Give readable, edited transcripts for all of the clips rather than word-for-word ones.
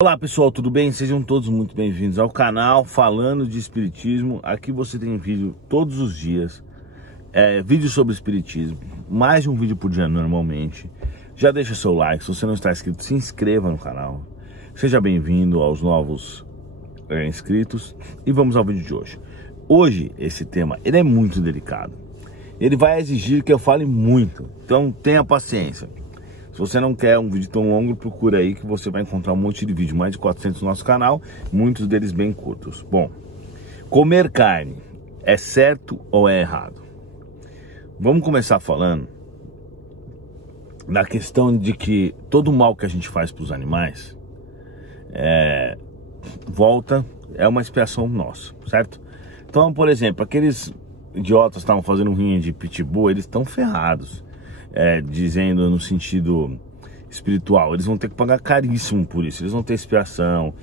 Olá pessoal, tudo bem? Sejam todos muito bem-vindos ao canal Falando de Espiritismo. Aqui você tem vídeo todos os dias, vídeo sobre Espiritismo, mais de um vídeo por dia normalmente. Já deixa seu like, se você não está inscrito, se inscreva no canal. Seja bem-vindo aos novos inscritos e vamos ao vídeo de hoje. Hoje esse tema ele é muito delicado, ele vai exigir que eu fale muito, então tenha paciência. Se você não quer um vídeo tão longo, procura aí que você vai encontrar um monte de vídeo, mais de 400 no nosso canal, muitos deles bem curtos. Bom, comer carne é certo ou é errado? Vamos começar falando da questão de que todo o mal que a gente faz para os animais é uma expiação nossa, certo? Então, por exemplo, aqueles idiotas que estavam fazendo rinha de pitbull, eles estão ferrados. Dizendo no sentido espiritual, eles vão ter que pagar caríssimo por isso, eles vão ter expiação,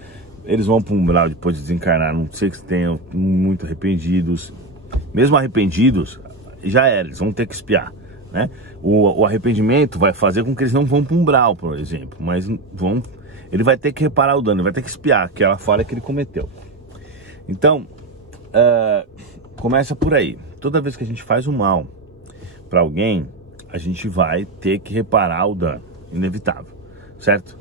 eles vão para um umbral depois de desencarnar, não sei que tenham muito arrependidos, mesmo arrependidos, já era, eles vão ter que expiar, né? O arrependimento vai fazer com que eles não vão para um umbral, por exemplo, mas ele vai ter que reparar o dano, ele vai ter que expiar aquela falha que ele cometeu. Então, começa por aí. Toda vez que a gente faz um mal para alguém, a gente vai ter que reparar o dano, inevitável, certo?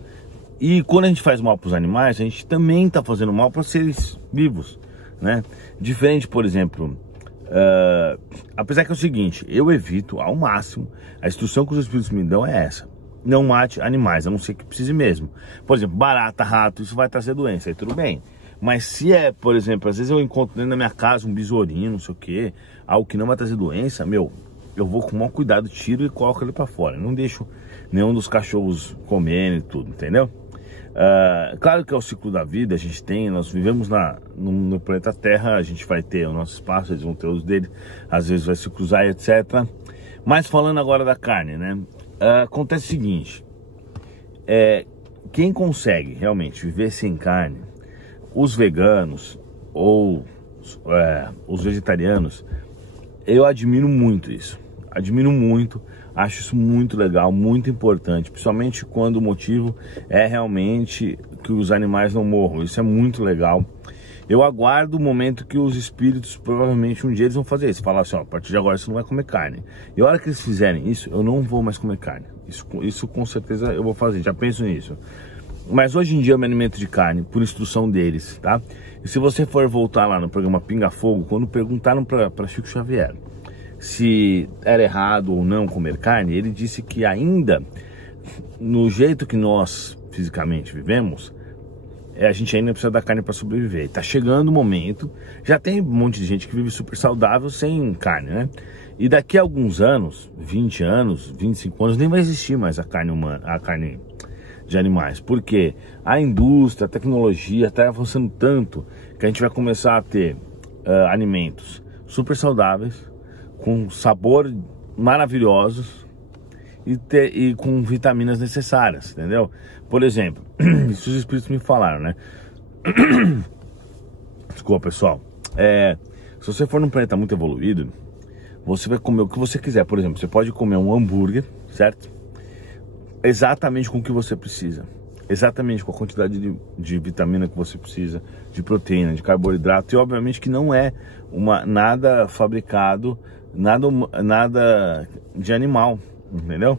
E quando a gente faz mal para os animais, a gente também está fazendo mal para seres vivos, né? Diferente, por exemplo, apesar que é o seguinte, eu evito ao máximo, a instrução que os espíritos me dão é essa: não mate animais, a não ser que precise mesmo. Por exemplo, barata, rato, isso vai trazer doença, aí tudo bem. Mas se por exemplo, às vezes eu encontro dentro da minha casa um besourinho, não sei o que, algo que não vai trazer doença, eu vou com o maior cuidado, tiro e coloco ele para fora. Não deixo nenhum dos cachorros comerem e tudo, entendeu? Claro que é o ciclo da vida, nós vivemos no planeta Terra, a gente vai ter o nosso espaço, eles vão ter os deles, às vezes vai se cruzar, etc. Mas falando agora da carne, né? Acontece o seguinte, quem consegue realmente viver sem carne, os veganos ou os vegetarianos, eu admiro muito isso. Admiro muito, acho isso muito legal, muito importante, principalmente quando o motivo é realmente que os animais não morram. Isso é muito legal. Eu aguardo o momento que os espíritos, provavelmente um dia eles vão fazer isso, falar assim, ó, a partir de agora você não vai comer carne. E a hora que eles fizerem isso, eu não vou mais comer carne. Isso com certeza eu vou fazer, já penso nisso. Mas hoje em dia eu me alimento de carne por instrução deles, tá? E se você for voltar lá no programa Pinga Fogo, quando perguntaram para Chico Xavier se era errado ou não comer carne, ele disse que ainda, no jeito que nós fisicamente vivemos, a gente ainda precisa da carne para sobreviver. Tá chegando o momento, já tem um monte de gente que vive super saudável sem carne, né? E daqui a alguns anos, 20 anos, 25 anos, nem vai existir mais a carne humana, a carne de animais, porque a indústria, a tecnologia está avançando tanto que a gente vai começar a ter alimentos super saudáveis, com sabor maravilhosos e com vitaminas necessárias, entendeu? Por exemplo, isso os espíritos me falaram, né? Desculpa, pessoal. Se você for num planeta muito evoluído, você vai comer o que você quiser. Por exemplo, você pode comer um hambúrguer, certo? Exatamente com o que você precisa, exatamente com a quantidade de vitamina que você precisa, de proteína, de carboidrato, e obviamente que não é nada fabricado, nada de animal, entendeu?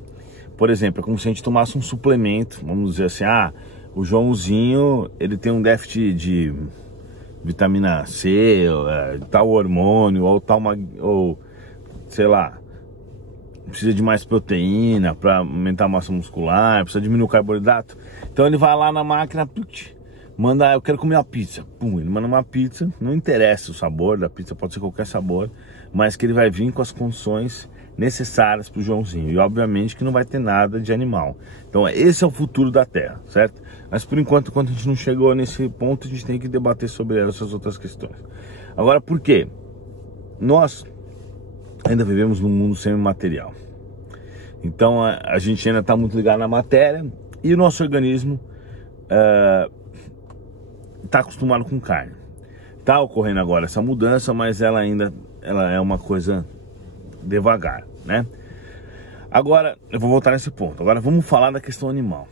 Por exemplo, é como se a gente tomasse um suplemento, vamos dizer assim, o Joãozinho, ele tem um déficit de vitamina C, tal hormônio, ou sei lá, precisa de mais proteína para aumentar a massa muscular, precisa diminuir o carboidrato. Então ele vai lá na máquina, manda, eu quero comer uma pizza. Pum, ele manda uma pizza, não interessa o sabor da pizza, pode ser qualquer sabor, mas que ele vai vir com as condições necessárias para o Joãozinho. E obviamente que não vai ter nada de animal. Então esse é o futuro da Terra, certo? Mas por enquanto a gente não chegou nesse ponto, a gente tem que debater sobre essas outras questões. Agora, por quê? Nós ainda vivemos num mundo semimaterial. Então a gente ainda está muito ligado na matéria e o nosso organismo está acostumado com carne. Está ocorrendo agora essa mudança, mas ela é uma coisa devagar, né? Agora, eu vou voltar nesse ponto. Agora vamos falar da questão animal.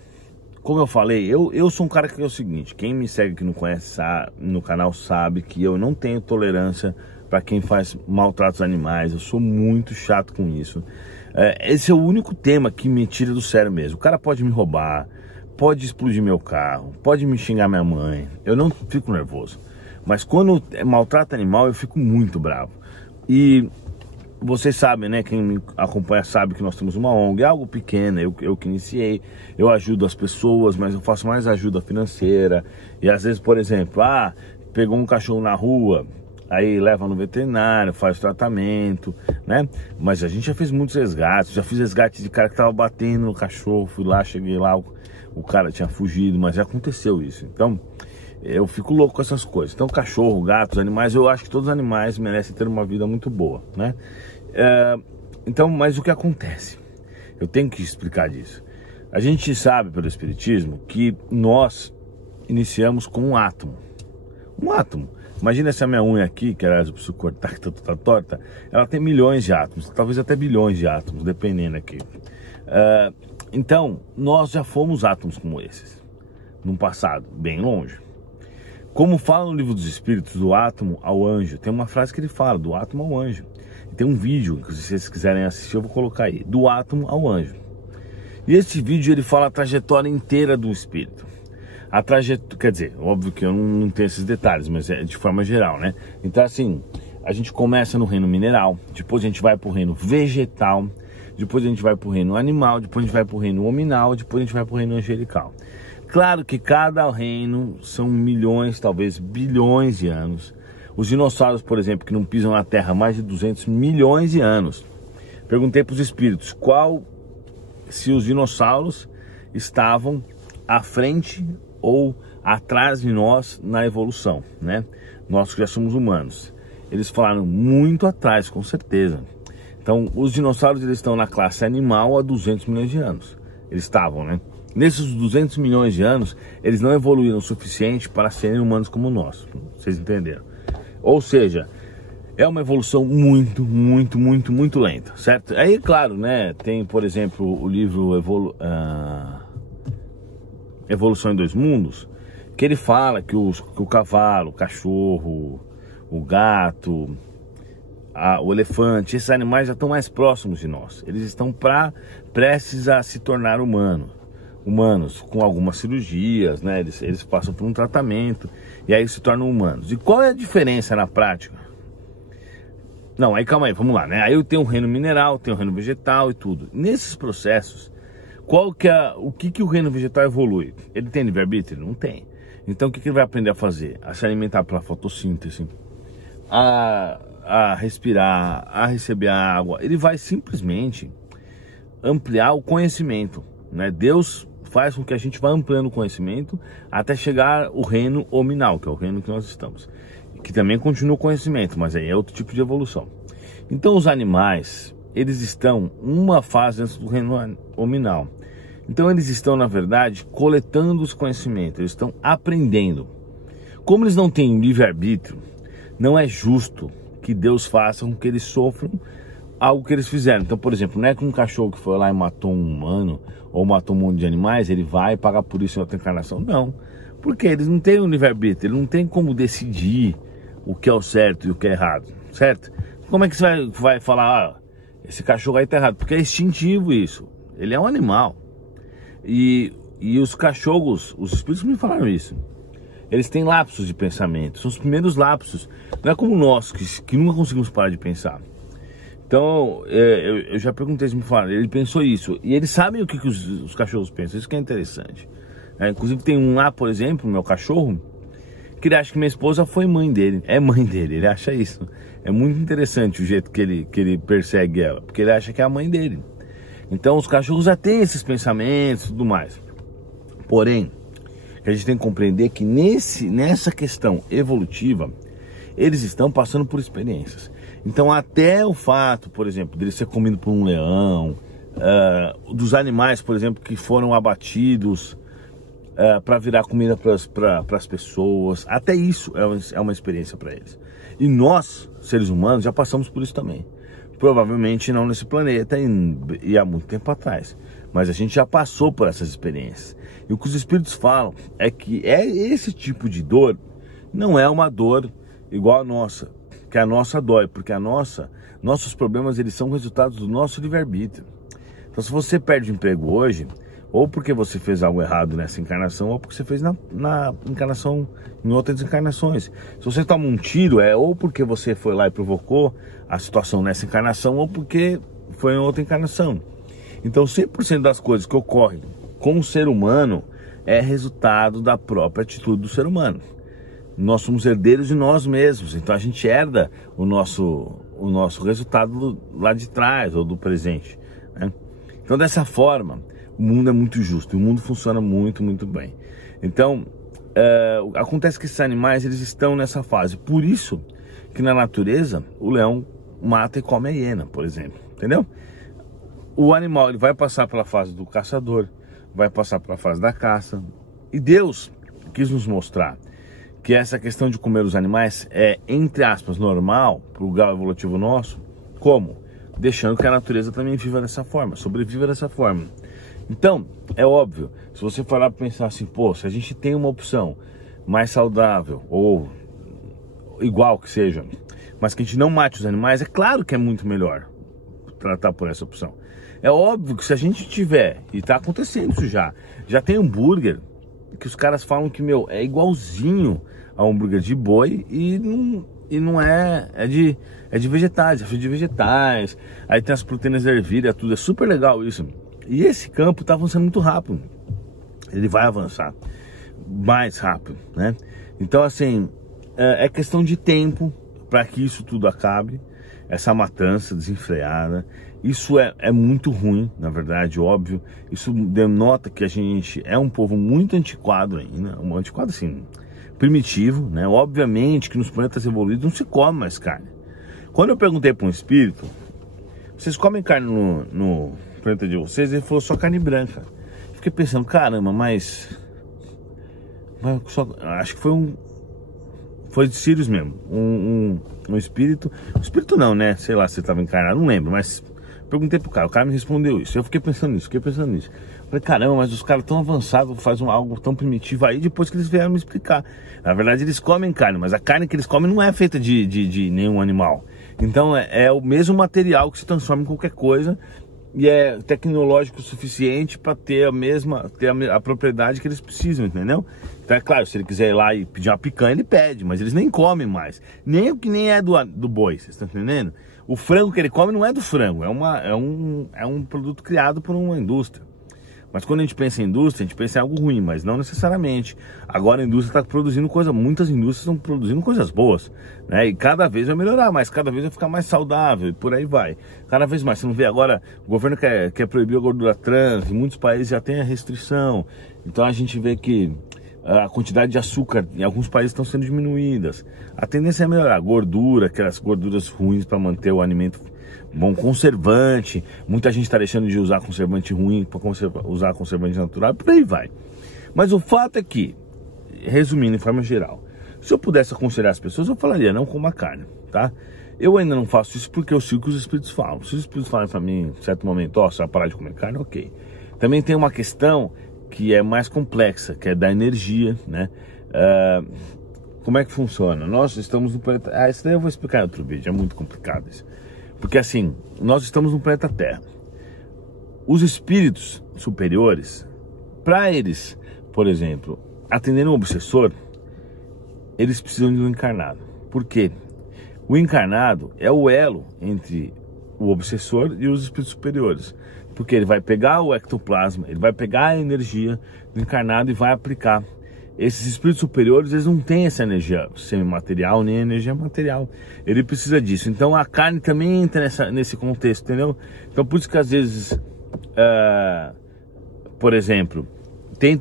como eu falei, eu sou um cara que é o seguinte, quem me segue que não conhece no canal sabe que eu não tenho tolerância para quem faz maltratos animais, eu sou muito chato com isso. Esse é o único tema que me tira do sério mesmo. O cara pode me roubar, pode explodir meu carro, pode me xingar minha mãe, eu não fico nervoso. Mas quando maltrata animal eu fico muito bravo. E vocês sabem, né? Quem me acompanha sabe que nós temos uma ONG, algo pequeno, eu que iniciei. Eu ajudo as pessoas, mas eu faço mais ajuda financeira. E às vezes, por exemplo, pegou um cachorro na rua, aí leva no veterinário, faz tratamento, né? Mas a gente já fez muitos resgates, já fiz resgate de cara que tava batendo no cachorro, fui lá, cheguei lá, o cara tinha fugido, mas já aconteceu isso. Então, eu fico louco com essas coisas. Então, cachorro, gatos, animais, eu acho que todos os animais merecem ter uma vida muito boa, né? Então, mas o que acontece? Eu tenho que explicar disso. A gente sabe pelo Espiritismo que nós iniciamos com um átomo. Um átomo. Imagina essa minha unha aqui, que aliás eu preciso cortar, que tá toda torta, ela tem milhões de átomos, talvez até bilhões de átomos, dependendo aqui. Então, nós já fomos átomos como esses, num passado bem longe. Como fala no Livro dos Espíritos, do átomo ao anjo, tem uma frase que ele fala, do átomo ao anjo. Tem um vídeo, que se vocês quiserem assistir, eu vou colocar aí, do átomo ao anjo. E esse vídeo ele fala a trajetória inteira do espírito. A trajetória, quer dizer, óbvio que eu não tenho esses detalhes, mas é de forma geral, né? Então assim, a gente começa no reino mineral, depois a gente vai para o reino vegetal, depois a gente vai para o reino animal, depois a gente vai para o reino hominal, depois a gente vai para o reino angelical. Claro que cada reino são milhões, talvez bilhões de anos. Os dinossauros, por exemplo, que não pisam na Terra há mais de 200 milhões de anos. Perguntei para os espíritos se os dinossauros estavam à frente ou atrás de nós na evolução, né? Nós que já somos humanos. Eles falaram muito atrás, com certeza. Então, os dinossauros eles estão na classe animal há 200 milhões de anos. Eles estavam, né? Nesses 200 milhões de anos, eles não evoluíram o suficiente para serem humanos como nós. Vocês entenderam? Ou seja, é uma evolução muito lenta, certo? Aí, claro, né, tem, por exemplo, o livro Evolução em Dois Mundos, que ele fala que o cavalo, o cachorro, o gato, o elefante, esses animais já estão mais próximos de nós. Eles estão prestes a se tornar humanos, com algumas cirurgias, né? Eles passam por um tratamento e aí se tornam humanos. E qual é a diferença na prática? Não, aí calma aí, vamos lá, né? Aí eu tenho o reino mineral, tenho o reino vegetal e tudo. Nesses processos, o que o reino vegetal evolui? Ele tem livre-arbítrio? Não tem. Então o que ele vai aprender a fazer? A se alimentar pela fotossíntese, a respirar, a receber a água. Ele vai simplesmente ampliar o conhecimento, né? Deus faz com que a gente vá ampliando o conhecimento até chegar o reino hominal, que é o reino que nós estamos, que também continua o conhecimento, mas aí é outro tipo de evolução. Então os animais, eles estão uma fase antes do reino hominal. Então eles estão, na verdade, coletando os conhecimentos, eles estão aprendendo. Como eles não têm livre-arbítrio, não é justo que Deus faça com que eles sofram algo que eles fizeram. Então, por exemplo, não é que um cachorro que foi lá e matou um humano ou matou um monte de animais, ele vai pagar por isso em outra encarnação. Não, porque eles não têm o livre-arbítrio, ele não tem como decidir o que é o certo e o que é errado, certo? Como é que você vai falar, esse cachorro aí tá errado? Porque é instintivo isso, ele é um animal. E os cachorros, os espíritos me falaram isso, eles têm lapsos de pensamento, são os primeiros lapsos, não é como nós, que nunca conseguimos parar de pensar. Então, eu já perguntei, eles me falaram, ele pensou isso, e eles sabem o que os cachorros pensam, isso que é interessante. Inclusive tem um lá, por exemplo, meu cachorro, que ele acha que minha esposa foi mãe dele, é mãe dele, ele acha isso. É muito interessante o jeito que ele persegue ela, porque ele acha que é a mãe dele. Então os cachorros já têm esses pensamentos e tudo mais. Porém, a gente tem que compreender que nessa questão evolutiva, eles estão passando por experiências. Então até o fato, por exemplo, dele ser comido por um leão, dos animais, por exemplo, que foram abatidos para virar comida para as pessoas, até isso é uma experiência para eles. E nós, seres humanos, já passamos por isso também. Provavelmente não nesse planeta e há muito tempo atrás. mas a gente já passou por essas experiências. E o que os espíritos falam é que esse tipo de dor não é uma dor igual a nossa, que a nossa dói, porque nossos problemas eles são resultados do nosso livre-arbítrio. Então se você perde o emprego hoje, ou porque você fez algo errado nessa encarnação, ou porque você fez na encarnação, em outras encarnações. Se você toma um tiro, é ou porque você foi lá e provocou a situação nessa encarnação, ou porque foi em outra encarnação. Então 100% das coisas que ocorrem com o ser humano é resultado da própria atitude do ser humano. Nós somos herdeiros de nós mesmos, então a gente herda o nosso resultado lá de trás ou do presente, né? Então dessa forma, o mundo é muito justo, o mundo funciona muito, muito bem. Então, acontece que esses animais eles estão nessa fase. Por isso que na natureza o leão mata e come a hiena, por exemplo, entendeu? O animal ele vai passar pela fase do caçador, vai passar pela fase da caça. E Deus quis nos mostrar que essa questão de comer os animais é, entre aspas, normal para o grau evolutivo nosso. Como? Deixando que a natureza também viva dessa forma, sobreviva dessa forma. Então, é óbvio, se você for lá pensar assim, pô, se a gente tem uma opção mais saudável, ou igual que seja, mas que a gente não mate os animais, é claro que é muito melhor tratar por essa opção. É óbvio que se a gente tiver, e tá acontecendo isso já tem hambúrguer que os caras falam que, meu, é igualzinho a hambúrguer de boi e não é de vegetais, é feito de vegetais, aí tem as proteínas da ervilha, tudo, é super legal isso. E esse campo tá avançando muito rápido, ele vai avançar mais rápido, né? Então assim, é questão de tempo para que isso tudo acabe, essa matança desenfreada. Isso é muito ruim, na verdade, óbvio. Isso denota que a gente é um povo muito antiquado ainda, um antiquado assim, primitivo, né? Obviamente que nos planetas evoluídos não se come mais carne. Quando eu perguntei para um espírito, vocês comem carne no planeta de vocês? Ele falou só carne branca. Fiquei pensando, caramba, mas só, acho que foi de Sirius mesmo, um espírito não, né? Sei lá se ele estava encarnado, não lembro, mas perguntei pro cara, o cara me respondeu isso. Eu fiquei pensando nisso. Falei, caramba, mas os caras tão avançados fazem algo tão primitivo aí, depois que eles vieram me explicar. Na verdade, eles comem carne, mas a carne que eles comem não é feita de nenhum animal. Então, é o mesmo material que se transforma em qualquer coisa e é tecnológico o suficiente para ter a propriedade que eles precisam, entendeu? Então, é claro, se ele quiser ir lá e pedir uma picanha, ele pede, mas eles nem comem mais. Nem o que nem é do boi, vocês estão entendendo? O frango que ele come não é do frango, é um produto criado por uma indústria. Mas quando a gente pensa em indústria, a gente pensa em algo ruim, mas não necessariamente. Agora a indústria está produzindo muitas indústrias estão produzindo coisas boas, né? E cada vez vai melhorar mais, cada vez vai ficar mais saudável e por aí vai. Cada vez mais, você não vê agora, o governo quer proibir a gordura trans, em muitos países já tem a restrição. Então a gente vê que a quantidade de açúcar em alguns países estão sendo diminuídas. A tendência é melhorar. Gordura, aquelas gorduras ruins para manter o alimento bom, conservante. Muita gente está deixando de usar conservante ruim para usar conservante natural, por aí vai. Mas o fato é que, resumindo em forma geral, se eu pudesse aconselhar as pessoas, eu falaria, não coma carne, tá? Eu ainda não faço isso porque eu sigo o que os espíritos falam. Se os espíritos falam para mim, em certo momento, ó, você vai parar de comer carne, ok. Também tem uma questão que é mais complexa, que é da energia, né? Como é que funciona? Nós estamos no planeta... isso daí eu vou explicar em outro vídeo, é muito complicado isso. Porque assim, nós estamos no planeta Terra. Os espíritos superiores, para eles, por exemplo, atenderem um obsessor, eles precisam de um encarnado. Por quê? O encarnado é o elo entre o obsessor e os espíritos superiores. Porque ele vai pegar o ectoplasma, ele vai pegar a energia do encarnado e vai aplicar. Esses espíritos superiores, eles não têm essa energia semimaterial, nem energia material. Ele precisa disso. Então a carne também entra nesse contexto, entendeu? Então por isso que às vezes, por exemplo, tem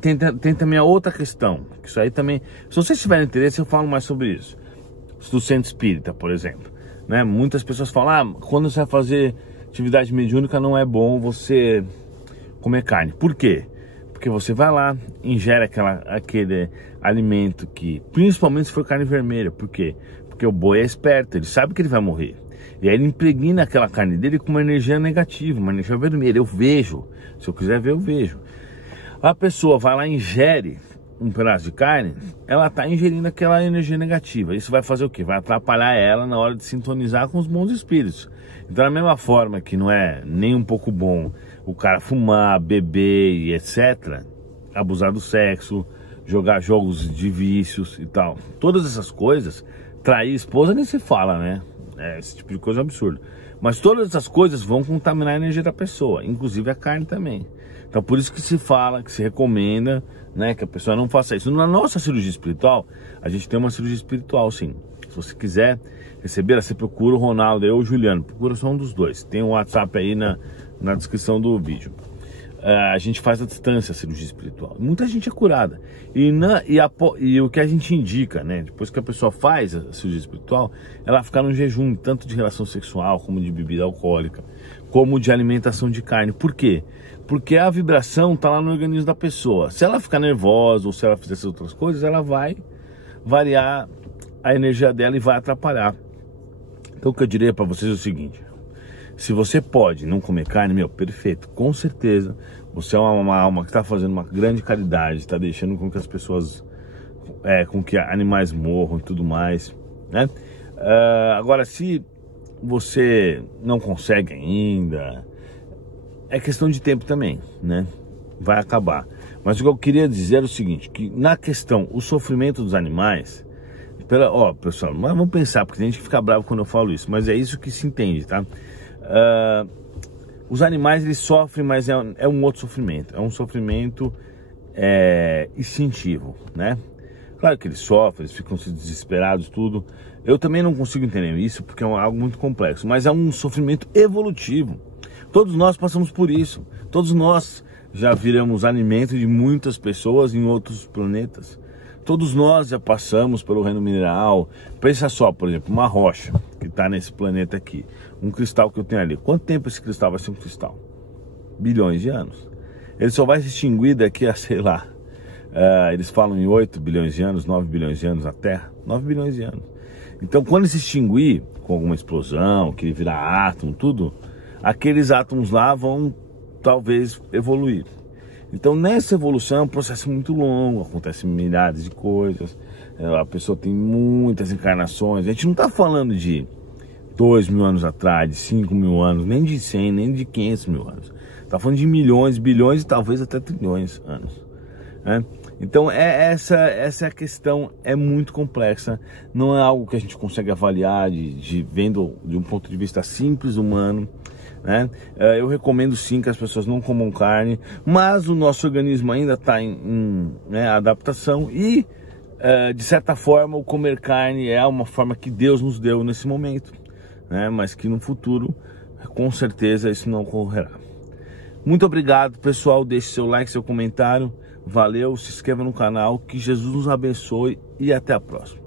também a outra questão. Que isso aí também, se vocês tiverem interesse, eu falo mais sobre isso. Do centro espírita, por exemplo, né? Muitas pessoas falam, quando você vai fazer atividade mediúnica não é bom você comer carne. Por quê? Porque você vai lá, ingere aquele alimento que, principalmente se for carne vermelha. Por quê? Porque o boi é esperto, ele sabe que ele vai morrer. E aí ele impregna aquela carne dele com uma energia negativa, uma energia vermelha. Eu vejo, se eu quiser ver, eu vejo. A pessoa vai lá e ingere um pedaço de carne, ela está ingerindo aquela energia negativa. Isso vai fazer o quê? Vai atrapalhar ela na hora de sintonizar com os bons espíritos. Então, da mesma forma que não é nem um pouco bom o cara fumar, beber e etc., abusar do sexo, jogar jogos de vícios e tal, todas essas coisas, trair esposa nem se fala, né? Esse tipo de coisa é um absurdo. Mas todas essas coisas vão contaminar a energia da pessoa, inclusive a carne também. Então por isso que se fala, que se recomenda, né, que a pessoa não faça isso. Na nossa cirurgia espiritual, a gente tem uma cirurgia espiritual, sim. Se você quiser receber, você procura o Ronaldo ou o Juliano, procura só um dos dois. Tem um WhatsApp aí na descrição do vídeo. A gente faz à distância a cirurgia espiritual. Muita gente é curada. E o que a gente indica, né, depois que a pessoa faz a cirurgia espiritual, ela fica no jejum, tanto de relação sexual, como de bebida alcoólica, como de alimentação de carne. Por quê? Porque a vibração está lá no organismo da pessoa. Se ela ficar nervosa ou se ela fizer essas outras coisas, ela vai variar a energia dela e vai atrapalhar. Então o que eu diria para vocês é o seguinte: se você pode não comer carne, perfeito, com certeza você é uma alma que está fazendo uma grande caridade, está deixando com que as pessoas, com que animais morram e tudo mais, né? Agora, se você não consegue ainda, é questão de tempo também, né? Vai acabar. Mas o que eu queria dizer é o seguinte, que na questão, o sofrimento dos animais, pessoal, mas vamos pensar, porque tem gente que fica bravo quando eu falo isso, mas é isso que se entende, tá? Os animais, eles sofrem, mas é um outro sofrimento. É um sofrimento instintivo, né? Claro que eles sofrem, eles ficam desesperados, tudo. Eu também não consigo entender isso, porque é algo muito complexo. Mas é um sofrimento evolutivo. Todos nós passamos por isso. Todos nós já viramos alimento de muitas pessoas em outros planetas. Todos nós já passamos pelo reino mineral. Pensa só, por exemplo, uma rocha que está nesse planeta aqui. Um cristal que eu tenho ali. Quanto tempo esse cristal vai ser um cristal? Bilhões de anos. Ele só vai se extinguir daqui a, sei lá, eles falam em 8 bilhões de anos, 9 bilhões de anos na Terra. 9 bilhões de anos. Então, quando ele se extinguir com alguma explosão, que ele virar átomo, tudo, aqueles átomos lá vão talvez evoluir. Então nessa evolução é um processo muito longo, acontecem milhares de coisas, a pessoa tem muitas encarnações. A gente não está falando de 2 mil anos atrás, de 5 mil anos, nem de 100, nem de 500 mil anos. Está falando de milhões, bilhões e talvez até trilhões de anos, né? Então essa é a questão, é muito complexa, não é algo que a gente consegue avaliar vendo de um ponto de vista simples, humano, né? Eu recomendo sim que as pessoas não comam carne, mas o nosso organismo ainda está em adaptação e de certa forma o comer carne é uma forma que Deus nos deu nesse momento, né? Mas que no futuro com certeza isso não ocorrerá. Muito obrigado, pessoal, deixe seu like, seu comentário. Valeu, se inscreva no canal, que Jesus nos abençoe e até a próxima.